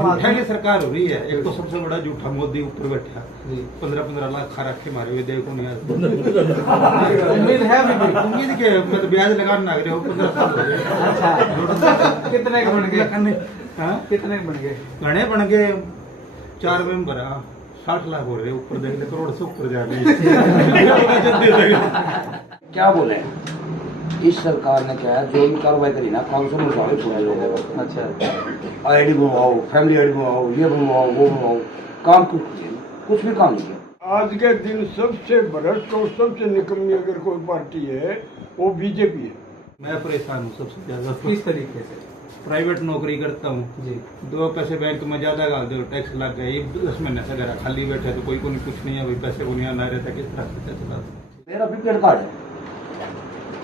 झूठा की सरकार हो रही है। एक तो सबसे बड़ा झूठा मोदी ऊपर बैठा 15-15 लाख खा रखे मारे हुए देखो नहीं उम्मीद है उम्मीद के मैं तो ब्याज लगाने लग रहे हो 15 साल हो गए। अच्छा कितने बन गए? कितने बन गए? घने बन गए 4 मेंबर 60 लाख हो रहे ऊपर देख ले करोड़ से ऊपर जा रहे। क्या बोले इस सरकार ने क्या है जो भी कार्रवाई करी ना काउंसिल में सारे छोड़े लोगों को। अच्छा आईडी बनवाओ, फैमिली आईडी बनवाओ, ये बनवाओ वो बनवाओ, काम कुछ भी काम नहीं किया। आज के दिन सबसे भ्रष्ट और सबसे निकम्मी अगर कोई पार्टी है वो बीजेपी है। मैं परेशान हूँ सबसे ज्यादा। किस तरीके से? प्राइवेट नौकरी करता हूँ जी 2 पैसे बैंक में ज्यादा डाल दो टैक्स लग गए 10 महीने से घर खाली बैठे तो कोई को नहीं कुछ नहीं है भाई पैसे को नहीं आना रहता किस तरह से चला। मेरा बीपीएल कार्ड है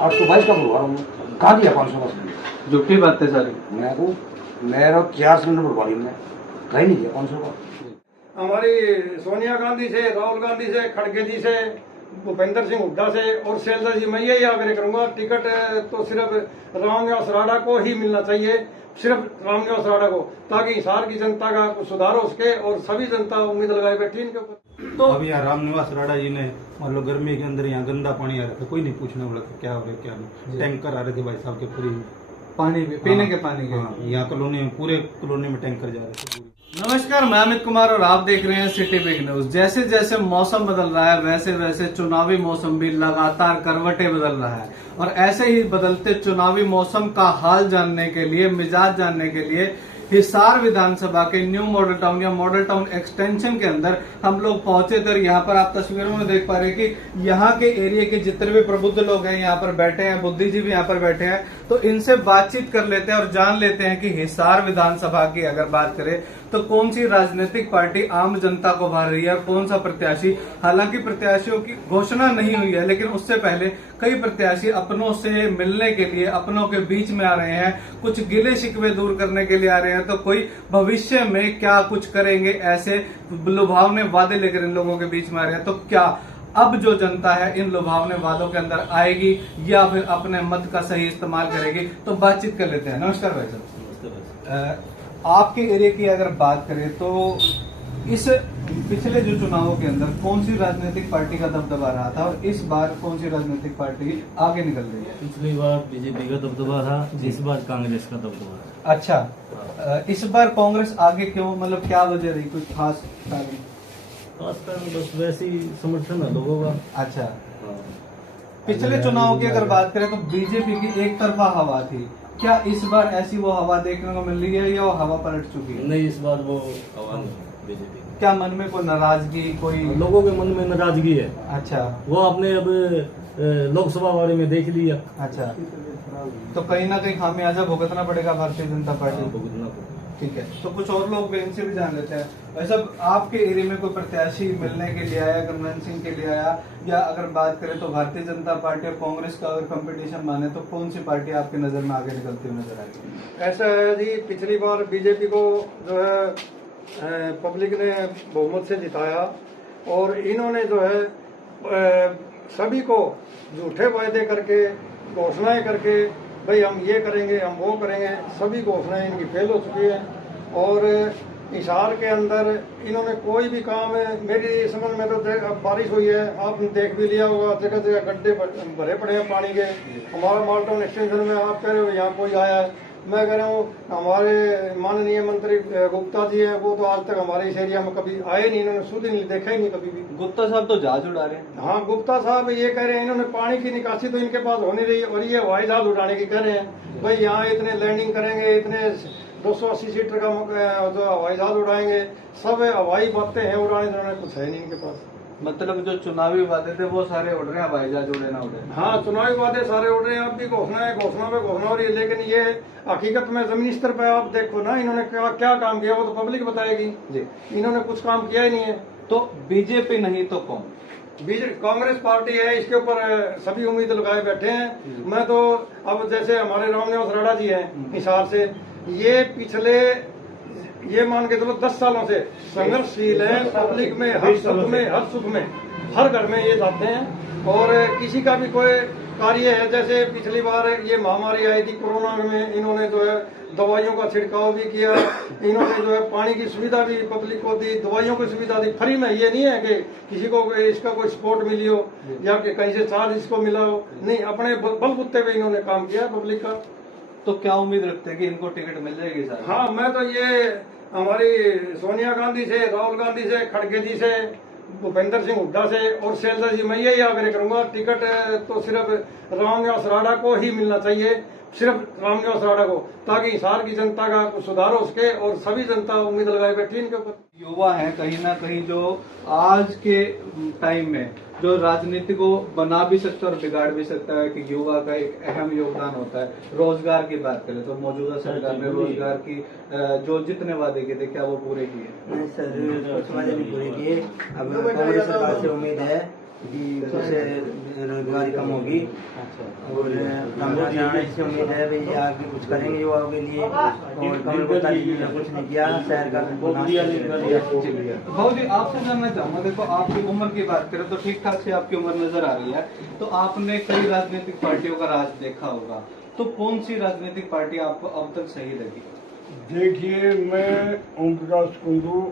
822 का बनवा रहा हूँ। कहाँ दिया 500 झूठी बातें सारी। मैं को मेरा 4 सिलेंडर बनवा ली मैं कहीं नहीं दिया 500 का। हमारी सोनिया गांधी से, राहुल गांधी से, खड़गे जी से, भूपेंद्र सिंह हुड्डा से और शैलजा जी मैं यही आग्रह करूंगा टिकट तो सिर्फ रामनिवास राणा को ही मिलना चाहिए, सिर्फ रामनिवास राणा को, ताकि हिसार की जनता का कुछ सुधार हो सके और सभी जनता उम्मीद लगाए बैठी इनके ऊपर। तो अब यहाँ रामनिवास राणा जी ने मतलब गर्मी के अंदर यहाँ गंदा पानी आ रहा था कोई नहीं पूछने वाला था क्या हो रहा है क्या नहीं। टैंकर आ रहे थे भाई साहब के पूरी पानी पीने के पानी के। यहाँ कॉलोनी में पूरे कॉलोनी में टैंकर जा रहे थे। नमस्कार, मैं अमित कुमार और आप देख रहे हैं सिटी बिग न्यूज। जैसे जैसे मौसम बदल रहा है वैसे वैसे चुनावी मौसम भी लगातार करवटें बदल रहा है और ऐसे ही बदलते चुनावी मौसम का हाल जानने के लिए, मिजाज जानने के लिए हिसार विधानसभा के न्यू मॉडल टाउन या मॉडल टाउन एक्सटेंशन के अंदर हम लोग पहुंचे थे। यहाँ पर आप तस्वीरों में देख पा रहे हैं कि यहाँ के एरिया के जितने भी प्रबुद्ध लोग हैं यहाँ पर बैठे हैं, बुद्धिजीवी भी यहाँ पर बैठे हैं, तो इनसे बातचीत कर लेते हैं और जान लेते हैं कि हिसार विधानसभा की अगर बात करें तो कौन सी राजनीतिक पार्टी आम जनता को भर रही है और कौन सा प्रत्याशी। हालांकि प्रत्याशियों की घोषणा नहीं हुई है लेकिन उससे पहले कई प्रत्याशी अपनों से मिलने के लिए अपनों के बीच में आ रहे हैं, कुछ गिले शिकवे दूर करने के लिए आ रहे हैं, तो कोई भविष्य में क्या कुछ करेंगे ऐसे लुभावने वादे लेकर इन लोगों के बीच में आ रहे हैं। तो क्या अब जो जनता है इन लुभावने वादों के अंदर आएगी या फिर अपने मत का सही इस्तेमाल करेगी, तो बातचीत कर लेते हैं। नमस्कार भाई साहब, आपके एरिया की अगर बात करें तो इस पिछले जो चुनावों के अंदर कौन सी राजनीतिक पार्टी का दबदबा रहा था और इस बार कौन सी राजनीतिक पार्टी आगे निकल रही है? पिछली बार बीजेपी का दबदबा था, इस बार कांग्रेस का दबदबा है। अच्छा, इस बार कांग्रेस आगे क्यों, मतलब क्या वजह रही, कुछ खास कारण? बस वैसे ही समर्थन है लोगों का। अच्छा, पिछले चुनाव की अगर बात करें तो बीजेपी की एक तरफा हवा थी, क्या इस बार ऐसी वो हवा देखने को मिल रही है या वो हवा पलट चुकी है? नहीं, इस बार वो हवा नहीं बीजेपी। क्या मन में कोई नाराजगी, कोई लोगों के मन में नाराजगी है? अच्छा, वो आपने अब लोकसभा बारे में देख लिया। अच्छा, तो कहीं ना कहीं खामियाजा भुगतना पड़ेगा भारतीय जनता पार्टी को। ठीक है, तो कुछ और लोग इनसे भी जान लेते हैं। वैसे आपके एरिया में कोई प्रत्याशी मिलने के लिए आया, गणवंत सिंह के लिए आया, या अगर बात करें तो भारतीय जनता पार्टी और कांग्रेस का अगर कंपटीशन माने तो कौन सी पार्टी आपकी नजर में आगे निकलती हुई नजर आएगी? ऐसा है जी, पिछली बार बीजेपी को जो है पब्लिक ने बहुमत से जिताया और इन्होंने जो है सभी को झूठे वायदे करके, घोषणाएं करके, भाई हम ये करेंगे, हम वो करेंगे, सभी घोषणाएं इनकी फेल हो चुकी है। और हिसार के अंदर इन्होंने कोई भी काम, मेरी समझ में तो अब बारिश हुई है, आपने देख भी लिया होगा, जगह जगह गड्ढे भरे पड़े हैं पानी के। हमारा मालटाउन एक्सटेंशन में आप कह रहे हो यहाँ कोई आया है, मैं कह रहा हूँ हमारे माननीय मंत्री गुप्ता जी हैं, वो तो आज तक हमारे इस एरिया में कभी आए नहीं, इन्होंने सुध नहीं देखा ही नहीं कभी भी। गुप्ता साहब तो जहाज उड़ा रहे हैं। हाँ, गुप्ता साहब ये कह रहे हैं इन्होंने पानी की निकासी तो इनके पास हो नहीं रही और ये हवाई जहाज उड़ाने की कह रहे हैं, भाई यहाँ इतने लैंडिंग करेंगे, इतने 280 सीटर का जो हवाई जहाज उड़ाएंगे, सब हवाई बातें हैं उड़ाने, उन्होंने कुछ है नहीं इनके पास। मतलब जो चुनावी वादे थे वो सारे उड़ रहे हैं, हवाई जहाज उड़े ना उड़े। हाँ, चुनावी वादे सारे उड़ रहे हैं, अब भी घोषणा पे घोषणा हो रही है, लेकिन ये हकीकत में जमीनी स्तर पे आप देखो ना, इन्होंने क्या काम किया वो तो पब्लिक बताएगी जी। इन्होंने कुछ काम किया ही नहीं है। तो बीजेपी नहीं तो कौन? बीजेपी कांग्रेस पार्टी है, इसके ऊपर सभी उम्मीद लगाए बैठे हैं। मैं तो अब जैसे हमारे रामनिवास राणा जी हैं हिसार से, ये पिछले ये मान के चलो 10 सालों से संघर्षशील है, पब्लिक में हर सुख में हर घर में ये जाते हैं और किसी का भी कोई कार्य है, जैसे पिछली बार ये महामारी आई थी कोरोना में, इन्होंने जो है दवाइयों का छिड़काव भी किया। इन्होंने जो है पानी की सुविधा भी पब्लिक को दी, दवाइयों की सुविधा दी फ्री में। ये नहीं है कि किसी को इसका कोई सपोर्ट मिली हो या कि कहीं से चार्ज इसको मिला हो, नहीं, अपने बलबूते पे इन्होंने काम किया पब्लिक का। तो क्या उम्मीद रखते हैं कि इनको टिकट मिल जाएगी सर? हाँ, मैं तो ये हमारी सोनिया गांधी से, राहुल गांधी से, खड़गे जी से, भूपेंद्र सिंह हुड्डा से और शैलजा जी, मैं यही आग्रह करूंगा, टिकट तो सिर्फ रामनिवास राणा को ही मिलना चाहिए, सिर्फ रामनिवास राणा को, ताकि हिसार की जनता का कुछ सुधार हो सके और सभी जनता उम्मीद लगाए बैठी इनके ऊपर। युवा है कहीं ना कहीं जो आज के टाइम में जो राजनीति को बना भी सकता है और बिगाड़ भी सकता है, कि युवा का एक अहम योगदान होता है। रोजगार की बात करें तो मौजूदा सरकार ने रोजगार की जो जितने वादे किए थे क्या वो पूरे किए? नहीं सर, कुछ वादे नहीं पूरे किए। अब कांग्रेस सरकार से उम्मीद है कि कुछ रोजगारी कम होगी और कांग्रेस से उम्मीद है भाई आगे कुछ करेंगे युवाओं के लिए। और कांग्रेस ने कुछ नहीं किया, शहर का भाऊ जी आपसे जानना चाहूंगा, देखो आपकी उम्र की बात करें तो ठीक ठाक से आपकी उम्र नजर आ रही है, तो आपने कई राजनीतिक पार्टियों का राज देखा होगा, तो कौन सी राजनीतिक पार्टी आपको अब तक सही लगी? देखिए, मैं ओम प्रकाश कुंदू,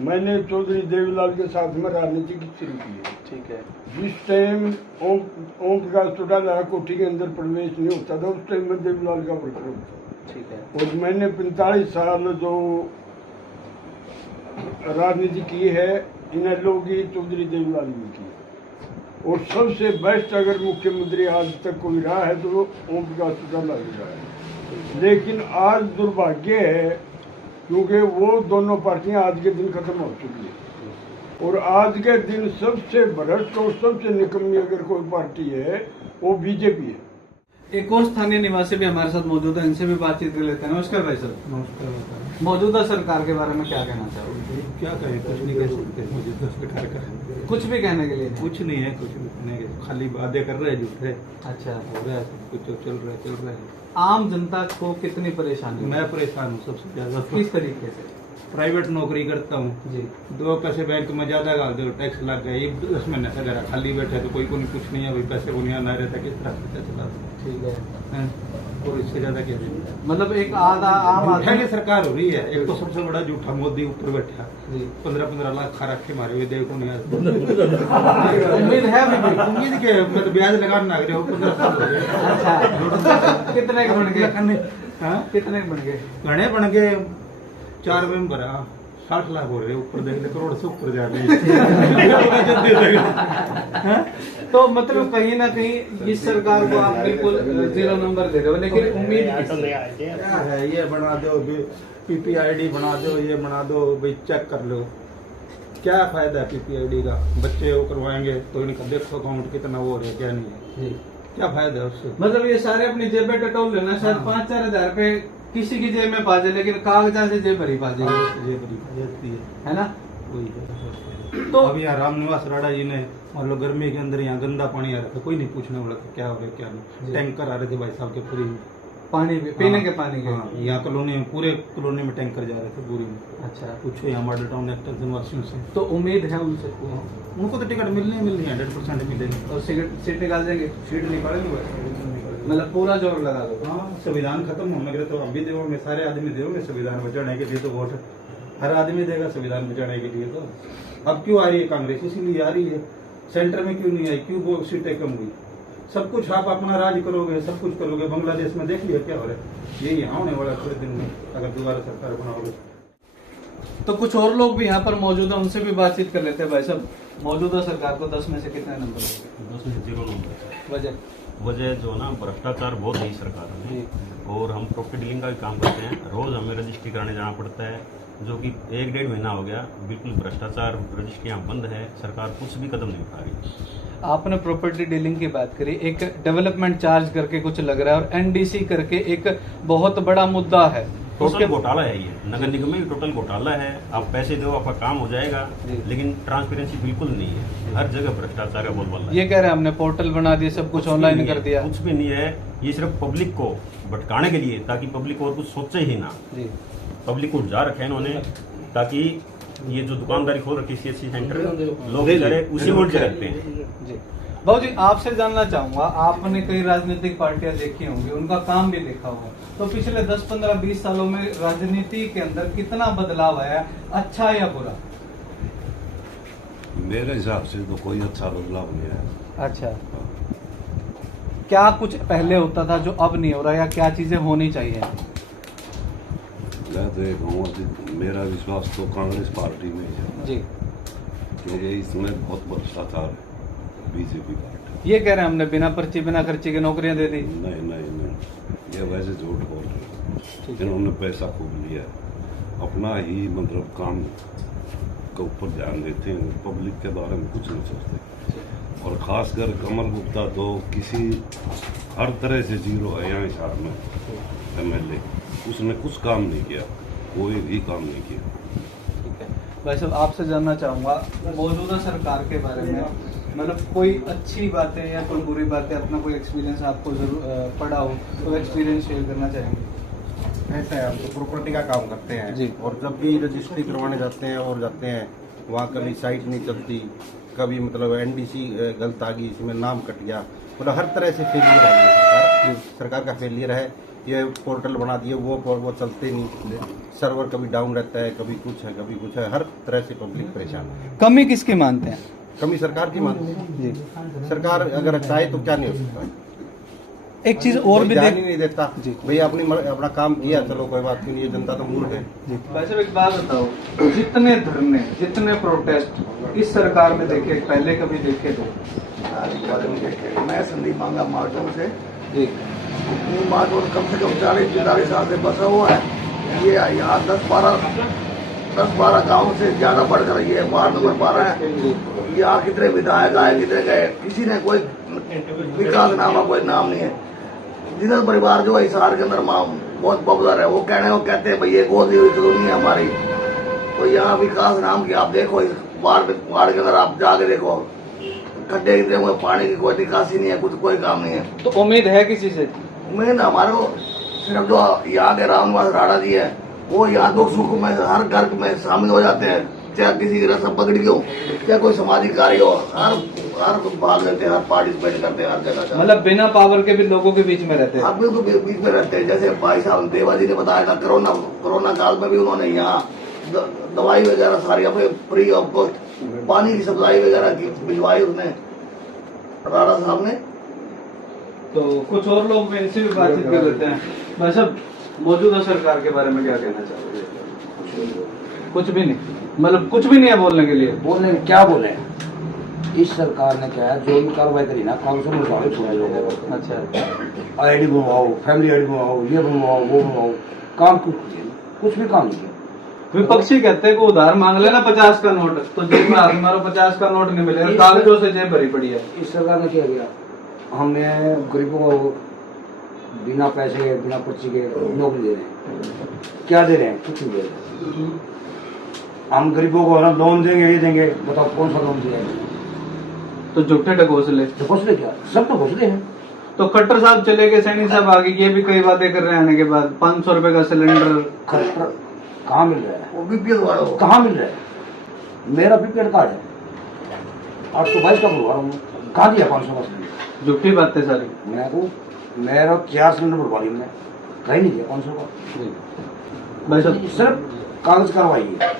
मैंने चौधरी देवीलाल के साथ में राजनीति की शुरू की है। ठीक है। जिस टाइम ओम प्रकाश चौटाला कोठी के अंदर प्रवेश नहीं होता था, उस टाइम में देवीलाल का वर्कर होता। ठीक है। और मैंने 45 साल जो राजनीति की है, इन लोगों की चौधरी देवीलाल ने की। और सबसे बेस्ट अगर मुख्यमंत्री आज तक कोई रहा है तो वो ओम प्रकाश चौटाला ही रहा है। लेकिन आज दुर्भाग्य है क्योंकि वो दोनों पार्टियां आज के दिन खत्म हो चुकी है और आज के दिन सबसे भ्रष्ट और सबसे निकम्मी अगर कोई पार्टी है वो बीजेपी है। एक और स्थानीय निवासी भी हमारे साथ मौजूद है, इनसे भी बातचीत कर लेते हैं। नमस्कार भाई साहब। नमस्कार। मौजूदा सरकार के बारे में क्या कहना चाहोगे? क्या कहें, कुछ नहीं कह सकते। मौजूदा सरकार का कुछ भी कहने के लिए नहीं? कुछ नहीं है, कुछ भी कहने के, खाली वादे कर रहे हैं झूठे। अच्छा, हो रहा है सब कुछ, चल रहा है। आम जनता को कितनी परेशानी है? मैं परेशान हूँ सबसे ज्यादा। किस तरीके से? प्राइवेट नौकरी करता हूँ जी। 2 पैसे बैंक में ज्यादा डाल दो, टैक्स लग गए, 10 महीने से घर खाली बैठे तो कोई को नहीं, कुछ नहीं है भाई, पैसे को नहीं आ रहता, किस तरह से चला? ठीक है। और इससे ज्यादा क्या है? मतलब एक आधा आम आदमी की सरकार हो रही है। एक तो सबसे बड़ा झूठा मोदी ऊपर बैठा, जी। 15-15 लाख खा रखे मारे हुए, देखो नहीं उम्मीद है अभी? उम्मीद के मैं तो ब्याज लगाने लग रहे हो, 15 साल हो गए। अच्छा, कितने बन गए? हाँ? कितने बन गए? घने बन गए 4 मेंबर, 60 लाख हो रहे, ऊपर देख ले, करोड़ से ऊपर जा रहे हैं। तो मतलब कहीं ना कहीं इस सरकार को आप बिल्कुल 0 नंबर दे रहे हो, लेकिन उम्मीद क्या है, ये बना दो, PPID बना दो, ये बना दो भाई, चेक कर लो, क्या फायदा है PPID का? बच्चे वो करवाएंगे तो इनका देखो अकाउंट कितना वो हो रहा है, क्या नहीं है, क्या फायदा है उससे? मतलब ये सारे अपनी जेब में टटोल लेना, शायद 5-4 हजार रुपए किसी की जेब में पा जाए, लेकिन कागजात से जेब भरी पा जाएगी, ये बड़ी जाती है ना? वही है। तो अब यहाँ रामनिवास राणा जी ने मान लो गर्मी के अंदर यहाँ गंदा पानी आ रहा था, कोई नहीं पूछने वाला था क्या हो रहा है क्या नहीं। टैंकर आ रहे थे भाई साहब के पूरी पानी पीने के पानी के। हाँ, यहाँ कॉलोनी में, पूरे कॉलोनी में टैंकर जा रहे थे पूरी में। अच्छा, पूछो यहाँ मॉडल टाउन एक्सटेंशन वासियों से। तो उम्मीद है उनसे? उनको तो टिकट मिलनी है 100% मिलेगी। और सीट निकाल देंगे? सीट निकालेंगे, मतलब पूरा जोर लगा दो। हाँ, संविधान खत्म होने के लिए तो हम भी देंगे, सारे आदमी देंगे संविधान बचाने के लिए, तो वोट हर आदमी देगा संविधान बचाने के लिए। तो अब क्यों आ रही है कांग्रेस? इसीलिए आ रही है। सेंटर में क्यों नहीं आई? क्यों वो सीटें कम हुई? सब कुछ आप अपना राज करोगे, सब कुछ करोगे। बांग्लादेश में देख लिया क्या हो रहा है, यही यहाँ होने वाला थोड़े दिन में अगर दोबारा सरकार बनाओगे। तो कुछ और लोग भी यहाँ पर मौजूद हैं, उनसे भी बातचीत कर लेते हैं। भाई साहब, मौजूदा सरकार को 10 में से कितने नंबर? 10 में से 0 नंबर। वजह जो ना भ्रष्टाचार बहुत है सरकार में, और हम प्रॉपर्टी डीलिंग का भी काम करते हैं। रोज हमें रजिस्ट्री कराने जाना पड़ता है, जो कि 1-1.5 महीना हो गया, बिल्कुल भ्रष्टाचार, रजिस्ट्रियाँ बंद है, सरकार कुछ भी कदम नहीं उठा रही। आपने प्रॉपर्टी डीलिंग की बात करी, एक डेवलपमेंट चार्ज करके कुछ लग रहा है और NDC करके एक बहुत बड़ा मुद्दा है। टोटल घोटाला है ये, नगर निगम में भी टोटल घोटाला है। आप पैसे दो, आपका काम हो जाएगा, लेकिन ट्रांसपेरेंसी बिल्कुल नहीं है। हर जगह भ्रष्टाचार का बोलबाला है। ये कह रहे हैं हमने पोर्टल बना दिया, सब कुछ ऑनलाइन कर दिया। कुछ भी नहीं है, ये सिर्फ पब्लिक को भटकाने के लिए, ताकि पब्लिक और कुछ सोचे ही ना। पब्लिक को जा रखे इन्होंने, ताकि ये जो दुकानदारी खोल रखी CSC सेंटर, लोग बेचारे उसी में उलझे रहते हैं। बाबू जी, आपसे जानना चाहूंगा, आपने कई राजनीतिक पार्टियां देखी होंगी, उनका काम भी देखा होगा, तो पिछले 10, 15, 20 सालों में राजनीति के अंदर कितना बदलाव आया, अच्छा या बुरा? मेरे हिसाब से तो कोई अच्छा बदलाव नहीं आया। अच्छा, क्या कुछ पहले होता था जो अब नहीं हो रहा, या क्या चीजें होनी चाहिए? मैं तो ये कहूँगा कि मेरा विश्वास तो कांग्रेस पार्टी में है जी, क्योंकि इसमें बहुत भ्रष्टाचार है। बीजेपी पार्टी ये कह रहे हैं हमने बिना पर्ची बिना खर्ची की नौकरियां दे दी। नहीं नहीं नहीं, ये वैसे झूठ बोल रहे हैं। इन्होंने पैसा खूब लिया है, अपना ही मतलब काम के ऊपर ध्यान देते हैं, पब्लिक के बारे में कुछ नहीं सोचते। और खासकर कमल गुप्ता तो किसी हर तरह से जीरो है यहाँ हिसार में MLA, उसने कुछ काम नहीं किया, कोई भी काम नहीं किया। ठीक है भाई साहब, आपसे जानना चाहूंगा मौजूदा सरकार के बारे में, मतलब कोई अच्छी बातें या कोई बुरी बातें, अपना कोई एक्सपीरियंस आपको जरूर पड़ा हो तो एक्सपीरियंस शेयर करना चाहेंगे? ऐसा है, हम तो प्रॉपर्टी का काम करते हैं जी। और जब भी रजिस्ट्री करवाने जाते हैं और जाते हैं, वहाँ कभी साइट नहीं चलती, कभी मतलब NDC गलत आ गई, इसमें नाम कट गया, मतलब हर तरह से फेलियर है। सरकार का फेलियर है। ये पोर्टल बना दिए, वो चलते नहीं, सर्वर कभी डाउन रहता है, कभी कुछ है कभी कुछ है, हर तरह से पब्लिक परेशान है। कमी किसकी मानते हैं? कमी सरकार की मानते हैं जी। सरकार अगर चाहे तो क्या नहीं हो सकता। एक चीज और भी ध्यान ही नहीं देता जी, भैया अपना काम किया, चलो कोई बात नहीं, ये जनता तो मूर्ख है। वैसे एक बात बताओ, जितने धरने, जितने प्रोटेस्ट इस सरकार में देखे, पहले कभी देखे थे? मैं संदीप मांगा मार्टों से जी, मार्टों कम से कम 40-45 साल से बसा हुआ है। ये यहाँ 10-12 गाँव से ज्यादा बढ़कर ये वार्ड नंबर 12 है। यहाँ कितने विधायक आए, कितने गए, किसी ने कोई विकास नामा कोई नाम नहीं है। जिधर परिवार जो है हिसार के अंदर बहुत पॉपुलर है, वो कहते हैं भाई ये गोदी हुई कॉलोनी है हमारी, तो यहाँ विकास नाम की आप देखो, इस वार्ड के अंदर आप जाके देखो, खड्डे कितने हुए, पानी की कोई निकासी नहीं है, कुछ कोई काम नहीं है। तो उम्मीद है किसी से? उम्मीद हमारे को सिर्फ जो यहाँ के रामनिवास राणा जी है, वो यहाँ दुख सुख में हर घर में शामिल हो जाते हैं, चाहे किसी की रस्म पकड़ी हो, चाहे कोई सामाजिक कार्य हो, हर भाग लेते हैं, हर पार्टिसिपेट करते हैं, हर जगह। मतलब बिना पावर के भी लोगों के बीच में रहते हैं? आप बिल्कुल बीच में रहते हैं। जैसे भाई साहब देवा जी ने बताया था, कोरोना काल में भी उन्होंने यहाँ दवाई वगैरह सारी अपने फ्री ऑफ कॉस्ट, पानी की सप्लाई वगैरह की भिजवाई उसने, राणा साहब ने। तो कुछ और लोग भी इनसे भी बातचीत कर लेते हैं। भाई साहब, मौजूदा सरकार के बारे में क्या कहना चाहोगे? कुछ भी नहीं, मतलब कुछ भी नहीं है बोलने के लिए? बोलने क्या बोले, इस सरकार ने क्या है, जो भी कार्रवाई करी ना, काउंसिल में उठावे छोड़े लोगों को। अच्छा, ID बनवाओ, फैमिली ID बनवाओ, ये बनवाओ, वो बनवाओं, काम कुछ भी काम नहीं किया। विपक्षी कहते हैं को उधार मांग लेना 50 का नोट, तो जेब में हाथ मारो 50 का नोट नहीं मिलेगा, कागजों से जेब भरी पड़ी है। इस सरकार ने क्या किया, हमने गरीबों को बिना पैसे के, बिना पर्ची के नौकरी दे रहे हैं। क्या दे रहे हैं? कुछ नहीं दे रहे। हम गरीबों को ना लोन देंगे, ये देंगे, बताओ कौन सा लोन दिया? तो झूठे ढकोसले क्या, सब तो घोसले हैं। तो खट्टर साहब चले गए, सैनी साहब आगे, ये भी कई बातें कर रहे हैं आने के बाद। 500 रुपए का सिलेंडर खट्टर कहाँ मिल रहा है? वो BPL वाला कहाँ मिल रहा है? मेरा BPL कार्ड है, 822 का भरवा रहा हूँ, कहाँ दिया 500 का सिलेंडर? झूठी बातें सारी। मेरा क्या सिलेंडर भरवा लिया मैंने, कहीं नहीं दिया 500 का। भाई साहब, सिर्फ कागज कार्रवाई है,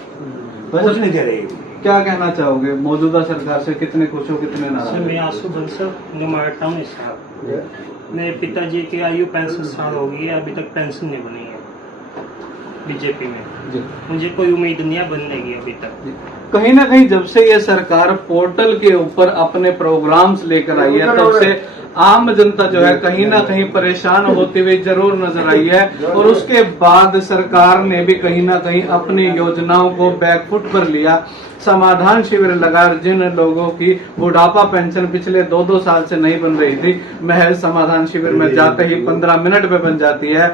कुछ नहीं दे रहे। क्या कहना चाहोगे, मौजूदा सरकार से कितने खुश हो, कितने नाराज? मैं आंसू बंसल नुमाया टाउन साहब, मेरे पिताजी की आयु 65 साल हो गई है, अभी तक पेंशन नहीं बनी है बीजेपी में जी। मुझे कोई उम्मीद नहीं है बनने की अभी तक। कहीं ना कहीं जब से ये सरकार पोर्टल के ऊपर अपने प्रोग्राम्स लेकर आई है, तब से आम जनता जो है कहीं ना कहीं परेशान होती हुई जरूर नजर आई है। और उसके बाद सरकार ने भी कहीं ना कहीं अपनी योजनाओं को बैकफुट पर लिया। समाधान शिविर लगा, जिन लोगों की बुढ़ापा पेंशन पिछले 2-2 साल से नहीं बन रही थी, महज समाधान शिविर में जाते ही 15 मिनट में बन जाती है।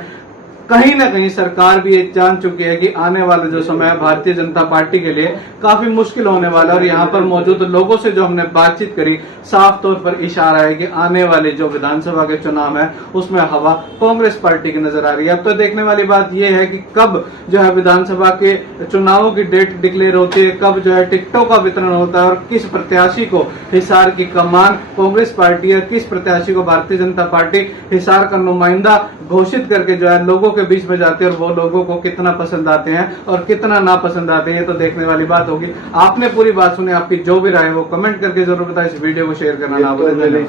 कहीं ना कहीं सरकार भी ये जान चुकी है कि आने वाला जो समय है भारतीय जनता पार्टी के लिए काफी मुश्किल होने वाला है। और यहाँ पर मौजूद लोगों से जो हमने बातचीत करी, साफ तौर पर इशारा है कि आने वाले जो विधानसभा के चुनाव है उसमें हवा कांग्रेस पार्टी की नजर आ रही है। अब तो देखने वाली बात यह है कि कब जो है विधानसभा के चुनावों की डेट डिक्लेयर होती है, कब जो है टिकटों का वितरण होता है और किस प्रत्याशी को हिसार की कमान कांग्रेस पार्टी है, किस प्रत्याशी को भारतीय जनता पार्टी हिसार का नुमाइंदा घोषित करके जो है लोगों के बीच में जाते हैं और वो लोगों को कितना पसंद आते हैं और कितना ना पसंद आते हैं, ये तो देखने वाली बात होगी। आपने पूरी बात सुनी, आपकी जो भी राय है वो कमेंट करके जरूर बताएं। इस वीडियो को शेयर करना ना भूलें।